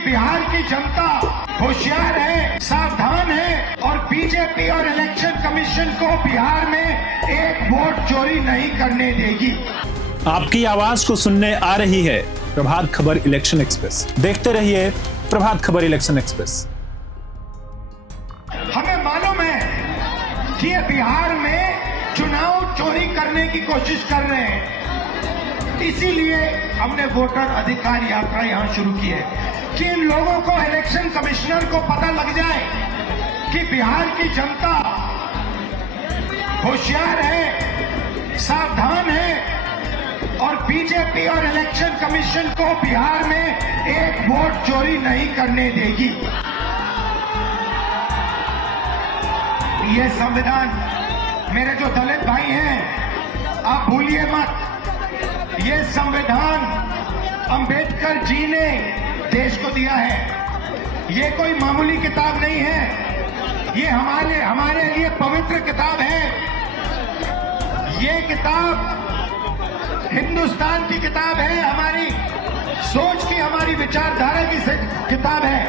बिहार की जनता होशियार है, सावधान है और बीजेपी और इलेक्शन कमीशन को बिहार में एक वोट चोरी नहीं करने देगी। आपकी आवाज को सुनने आ रही है प्रभात खबर इलेक्शन एक्सप्रेस। देखते रहिए प्रभात खबर इलेक्शन एक्सप्रेस। हमें मालूम है कि ये बिहार में चुनाव चोरी करने की कोशिश कर रहे हैं, इसीलिए हमने वोटर अधिकार यात्रा यहां शुरू की है कि इन लोगों को, इलेक्शन कमिश्नर को पता लग जाए कि बिहार की जनता होशियार है, सावधान है और बीजेपी और इलेक्शन कमीशन को बिहार में एक वोट चोरी नहीं करने देगी। ये संविधान, मेरे जो दलित भाई हैं, आप भूलिए मत, ये संविधान अंबेडकर जी ने देश को दिया है। ये कोई मामूली किताब नहीं है, ये हमारे लिए पवित्र किताब है। ये किताब हिंदुस्तान की किताब है, हमारी सोच की, हमारी विचारधारा की किताब है।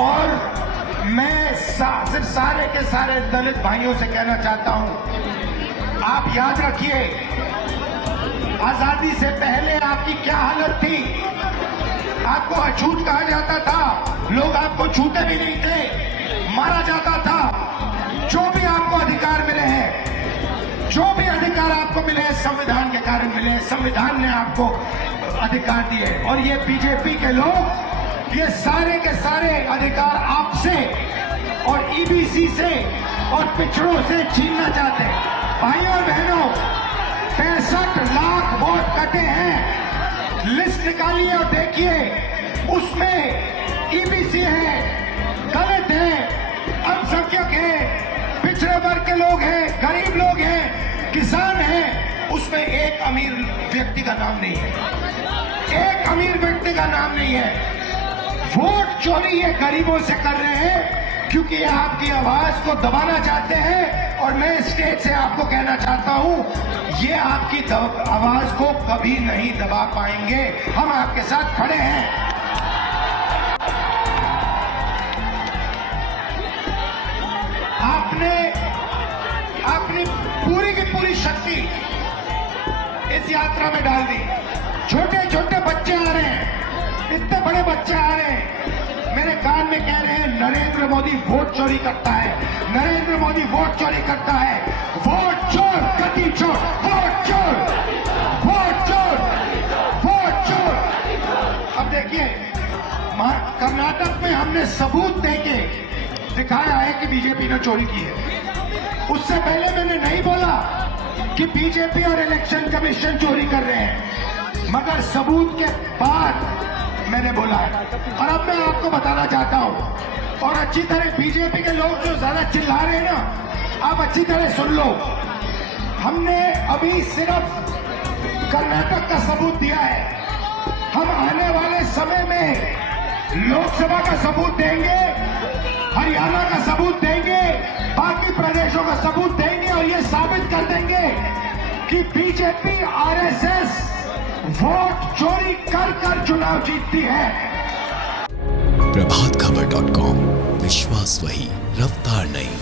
और मैं सारे के सारे दलित भाइयों से कहना चाहता हूं, आप याद रखिए, आजादी से पहले आपकी क्या हालत थी। आपको अछूत कहा जाता था, लोग आपको छूते भी नहीं थे, मारा जाता था। जो भी आपको अधिकार मिले हैं, जो भी अधिकार आपको मिले हैं, संविधान के कारण मिले हैं, संविधान ने आपको अधिकार दिए। और ये बीजेपी के लोग ये सारे के सारे अधिकार आपसे और ईबीसी से और पिछड़ों से छीनना चाहते हैं। भाइयों और बहनों, 65 लाख वोट कटे हैं, लिस्ट निकालिए और देखिए, उसमें ईबीसी है, दलित है, अल्पसंख्यक है, पिछड़े वर्ग के लोग हैं, गरीब लोग हैं, किसान हैं, उसमें एक अमीर व्यक्ति का नाम नहीं है, एक अमीर व्यक्ति का नाम नहीं है। वोट चोरी ये गरीबों से कर रहे हैं क्योंकि ये आपकी आवाज को दबाना चाहते हैं। और मैं स्टेज से आपको कहना चाहता हूं, ये आपकी आवाज को कभी नहीं दबा पाएंगे। हम आपके साथ खड़े हैं। आपने अपनी पूरी की पूरी शक्ति इस यात्रा में डाल दी। छोटे छोटे बच्चे आ रहे हैं, इतने बड़े बच्चे आ रहे हैं, मेरे कान में कह रहे हैं नरेंद्र मोदी वोट चोरी करता है, नरेंद्र मोदी वोट चोरी करता है, वोट चोर, गति चोर, वोट चोर, वोट चोर, वोट चोर। अब देखिए, कर्नाटक में हमने सबूत देके दिखाया है कि बीजेपी ने चोरी की है। उससे पहले मैंने नहीं बोला कि बीजेपी और इलेक्शन कमीशन चोरी कर रहे हैं, मगर सबूत के बाद मैंने बोला है। और अब मैं आपको बताना चाहता हूं, और अच्छी तरह बीजेपी के लोग जो ज्यादा चिल्ला रहे हैं ना, आप अच्छी तरह सुन लो। हमने अभी सिर्फ कर्नाटक का सबूत दिया है, हम आने वाले समय में लोकसभा का सबूत देंगे, हरियाणा का सबूत देंगे, बाकी प्रदेशों का सबूत देंगे और ये साबित कर देंगे कि बीजेपी आरएसएस वोट चोरी कर कर चुनाव जीतती है। प्रभातखबर.com, विश्वास वही, रफ्तार नहीं।